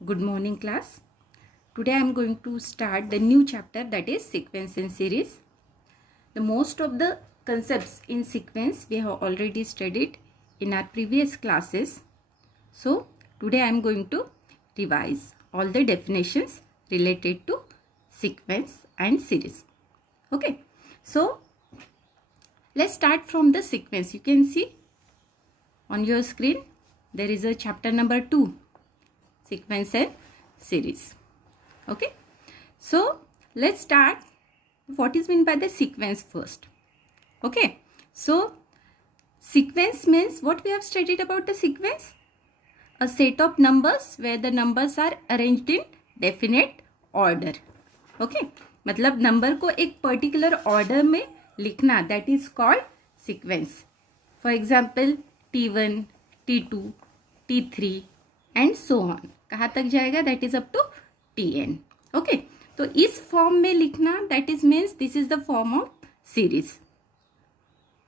Good morning, class. Today I am going to start the new chapter, that is sequence and series. The most of the concepts in sequence we have already studied in our previous classes. So today I am going to revise all the definitions related to sequence and series. Okay. So let's start from the sequence. You can see on your screen there is a chapter number 2, sequence and series. Okay, so let's start what is meant by the sequence first. Okay, so sequence means what we have studied about the sequence, a set of numbers where the numbers are arranged in definite order. Okay, मतलब number को एक particular order में लिखना, that is called sequence. For example T1, T2, T3 and so on. कहाँ तक जाएगा? That is up to Tn. Okay, तो इस फॉर्म में लिखना, that is means this is the form of series.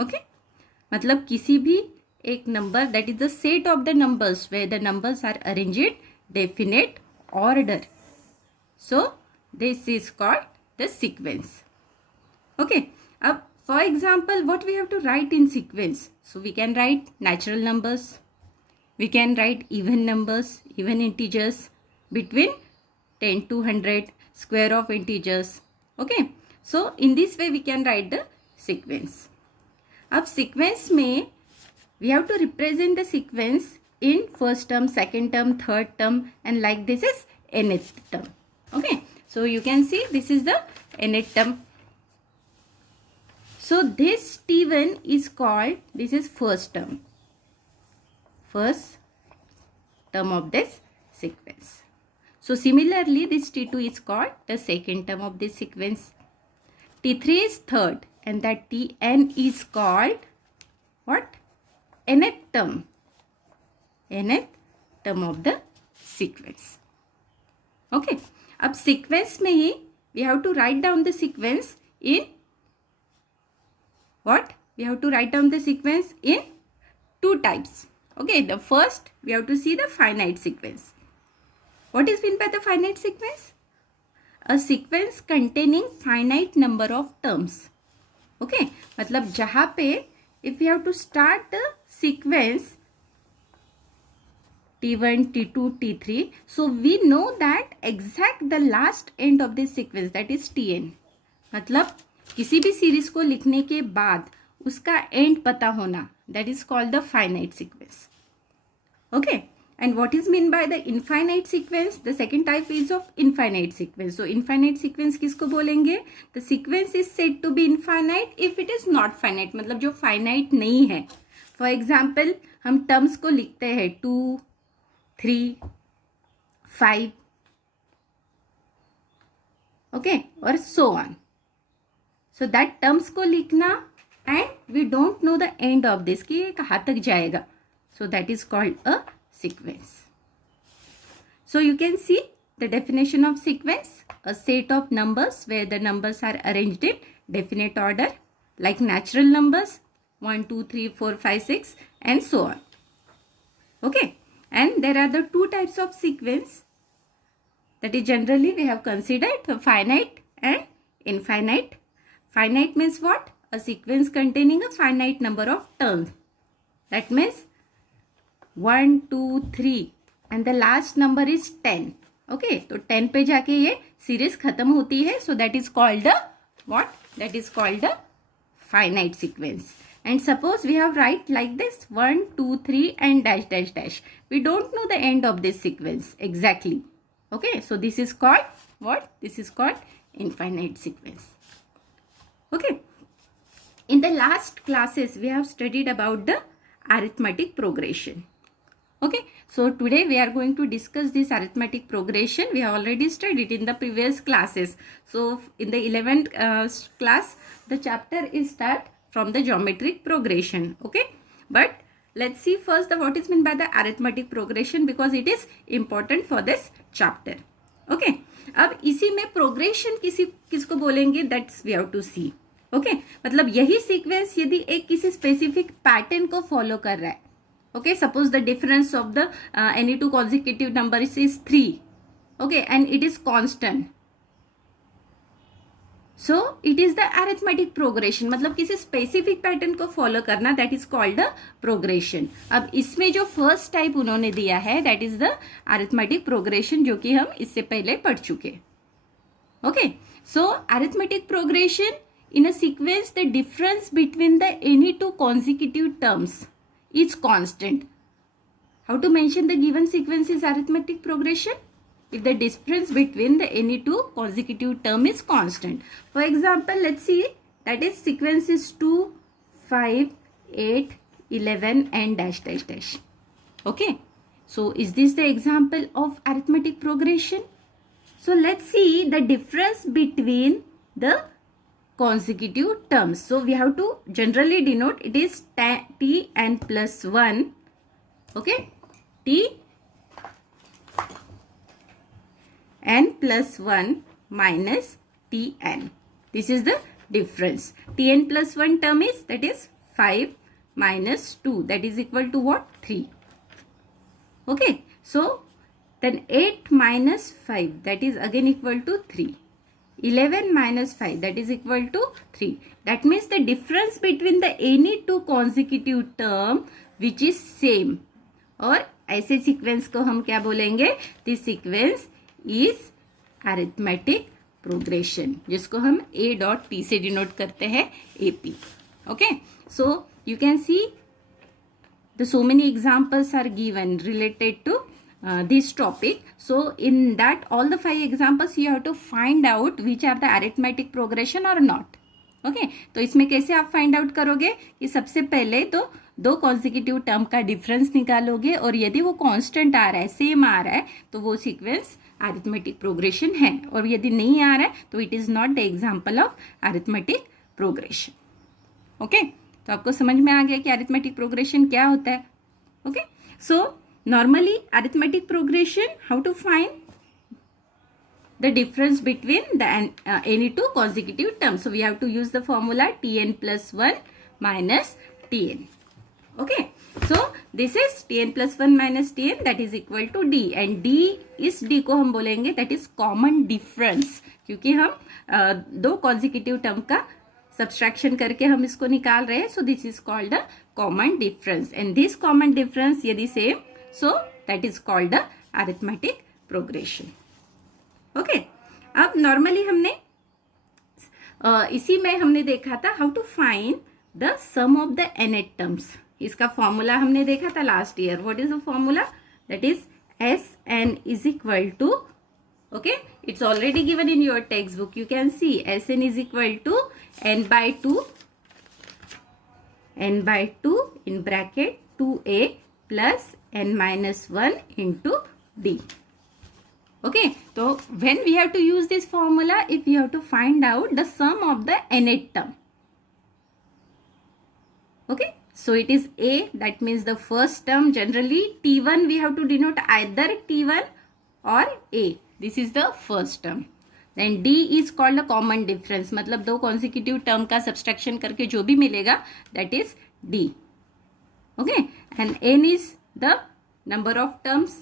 Okay, मतलब किसी भी एक number, that is the set of the numbers where the numbers are arranged in definite order. So this is called the sequence. Okay, अब for example what we have to write in sequence? So we can write natural numbers, we can write even numbers, even integers between 10 to 100, square of integers. Okay, so in this way we can write the sequence. अब sequence में we have to represent the sequence in first term, second term, third term, and like this is nth term. Okay, so you can see this is the nth term. So this T1 is called, this is first term of this sequence. So similarly this T2 is called the second term of this sequence. T3 is third, and that Tn is called what? Nth term. Nth term of the sequence. Okay, अब sequence में ही we have to write down the sequence in what? We have to write down the sequence in two types. Okay, the first we have to see the finite sequence. What is meant by the finite sequence? A sequence containing finite number of terms. Okay, मतलब जहाँ पे if we have to start the sequence T1, T2, T3, so we know that exact the last end of this sequence, that is Tn. मतलब किसी भी series को लिखने के बाद उसका एंड पता होना, that is called the finite sequence. Okay, and what is mean by the infinite sequence? The second type is of infinite sequence. So infinite sequence किसको बोलेंगे? The sequence is said to be infinite if it is not finite, मतलब जो finite नहीं है. For example हम terms को लिखते हैं 2, 3, 5, ओके, और so on. So that terms को लिखना and we don't know the end of this कि ये कहाँ तक जाएगा. So that is called a sequence. So you can see the definition of sequence, a set of numbers where the numbers are arranged in definite order like natural numbers 1, 2, 3, 4, 5, 6 and so on. Okay, and there are the two types of sequence that is generally we have considered, the finite and infinite. Finite means what? A sequence containing a finite number of terms. That means 1, 2, 3 and the last number is 10. Okay, तो 10 पे जाके ये series खत्म होती है. So that is called the what? That is called the finite sequence. And suppose we have write like this 1, 2, 3 and dash dash dash. We don't know the end of this sequence exactly. Okay, so this is called what? This is called infinite sequence. Okay, in the last classes we have studied about the arithmetic progression. Okay, so today we are going to discuss this arithmetic progression. We have already studied in the previous classes. So in the 11th class the chapter is start from the geometric progression. Okay, but let's see first the what is meant by the arithmetic progression, because it is important for this chapter. Okay, अब इसी में progression किसको बोलेंगे, that's we have to see. Okay, मतलब यही sequence यदि एक किसी स्पेसिफिक पैटर्न को फॉलो कर रहा है, Okay, suppose the difference of the any two consecutive numbers is 3. Okay, and it is constant. So it is the arithmetic progression, मतलब किसी स्पेसिफिक पैटर्न को फॉलो करना, that is called the progression. अब इसमें जो फर्स्ट टाइप उन्होंने दिया है that is the arithmetic progression, जो कि हम इससे पहले पढ़ चुके. Okay, so arithmetic progression in a sequence the difference between the any two consecutive terms is constant. How to mention the given sequence is arithmetic progression? If the difference between the any two consecutive term is constant. For example, let's see, that is sequence is 2, 5, 8, 11 and dash dash dash. Okay, so is this the example of arithmetic progression? So let's see the difference between the consecutive terms. So we have to generally denote it is t n plus 1. Okay, t n plus 1 minus tn. This is the difference. Tn plus 1 term is, that is 5 minus 2, that is equal to what? 3. Okay, so then 8 minus 5, that is again equal to 3. 11 minus 5, that is equal to 3. That means the difference between the any two consecutive term which is same, और ऐसे sequence को हम क्या बोलेंगे? This sequence is arithmetic progression, जिसको हम a dot p से denote करते हैं AP. Okay, so you can see the so many examples are given related to this topic. So in that all the 5 examples you have to find out which are the arithmetic progression or not. Okay, तो इसमें कैसे आप find out करोगे कि सबसे पहले तो दो कॉन्सिक्यूटिव टर्म का डिफरेंस निकालोगे, और यदि वो कांस्टेंट आ रहा है, सेम आ रहा है, तो वो सीक्वेंस अरिथमेटिक प्रोग्रेशन है, और यदि नहीं आ रहा है तो it is not the example of arithmetic progression. Okay, तो आपको समझ में आ गया कि अरिथमेटिक प्रोग्रेशन क्या होता है. Okay, so normally arithmetic progression, how to find the difference between the any two consecutive terms. So we have to use the formula tn plus 1 minus tn. Okay, so this is tn plus 1 minus tn, that is equal to d, and d, इस d को हम बोलेंगे that is common difference, क्योंकि हम दो consecutive term का subtraction करके हम इसको निकाल रहे हैं. So this is called the common difference, and this common difference यदि same, so that is called the arithmetic progression. Okay, अब normally हमने इसी में हमने देखा था how to find the sum of the nth terms. इसका फॉर्मूला हमने देखा था last year. What is the formula? That is Sn is equal to, okay, it's already given in your textbook. You can see Sn is equal to n by 2 in bracket 2a plus n minus 1 into d. Okay, so when we have to use this formula, if we have to find out the sum of the nth term. Okay, so it is a, that means the first term. Generally t1 we have to denote either t1 or a. This is the first term. Then d is called a common difference, मतलब दो consecutive term का subtraction करके जो भी मिलेगा that is d. Okay, and n is the number of terms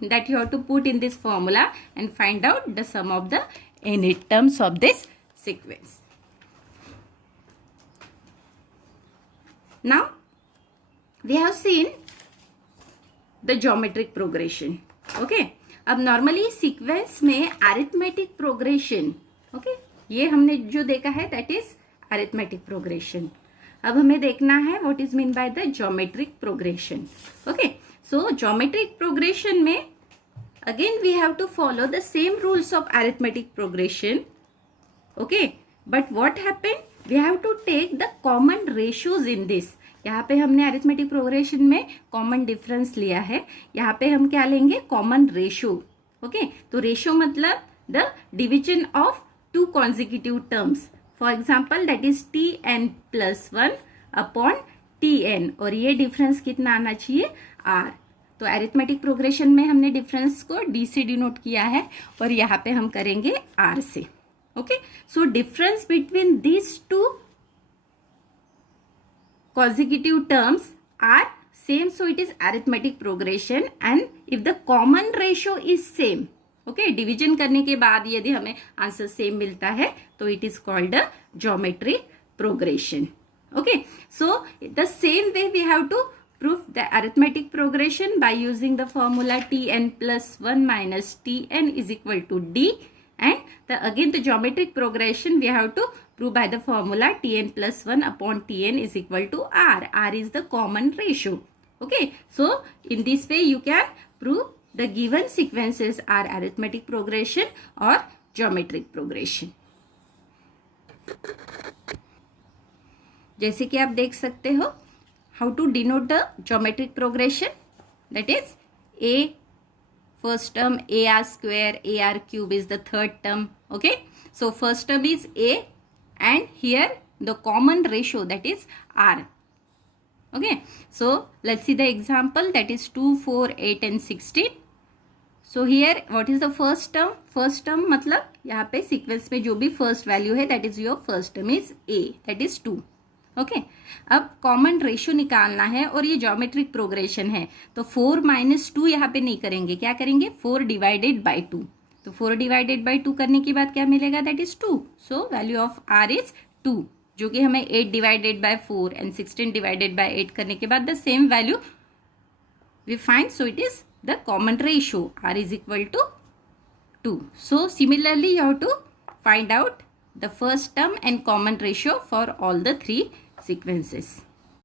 that you have to put in this formula and find out the sum of the nth terms of this sequence. Now we have seen the geometric progression. Okay, अब normally sequence में arithmetic progression, okay, ये हमने जो देखा है that is arithmetic progression. अब हमें देखना है what is mean by the geometric progression. Okay, so geometric progression में again we have to follow the same rules of arithmetic progression. Okay, but what happened? We have to take the common ratios in this. यहाँ पे हमने arithmetic progression में common difference लिया है, यहाँ पे हम क्या लेंगे? common ratio. Okay, तो ratio मतलब the division of two consecutive terms. For example, that is tn plus 1 upon tn, और ये डिफरेंस कितना आना चाहिए? r. तो अरिथमेटिक प्रोग्रेशन में हमने डिफरेंस को d से डिनोट किया है, और यहाँ पे हम करेंगे r से. Okay, so difference between this two consecutive terms are same, so it is arithmetic progression. And if the common ratio is same, okay, division करने के बाद यदि हमें आंसर सेम मिलता है तो it is called a geometric progression. Okay, so the same way we have to prove the arithmetic progression by using the formula tn plus 1 minus tn is equal to d, and again the geometric progression we have to prove by the formula tn plus 1 upon tn is equal to r. R is the common ratio. Okay, so in this way you can prove the given sequences are arithmetic progression or geometric progression. जैसे कि आप देख सकते हो, how to denote the geometric progression, that is a first term ar square, ar cube is the third term. Okay, so first term is a and here the common ratio, that is r. Okay, so let's see the example, that is 2, 4, 8 and 16. So here what is the first term? First term मतलब यहाँ पे sequence में जो भी first value है that is your first term is a, that is 2. Okay, अब common ratio निकालना है और ये ज्योमेट्रिक प्रोग्रेशन है, तो 4 माइनस 2 यहाँ पे नहीं करेंगे, क्या करेंगे 4 डिवाइडेड बाई 2. तो 4 डिवाइडेड बाई 2 करने के बाद क्या मिलेगा, that is 2. So value of r is 2, जो कि हमें 8 divided by 4 and 16 divided by 8 करने के बाद the same value we find. So it is the common ratio, r is equal to 2. So similarly you have to find out the first term and common ratio for all the three sequences.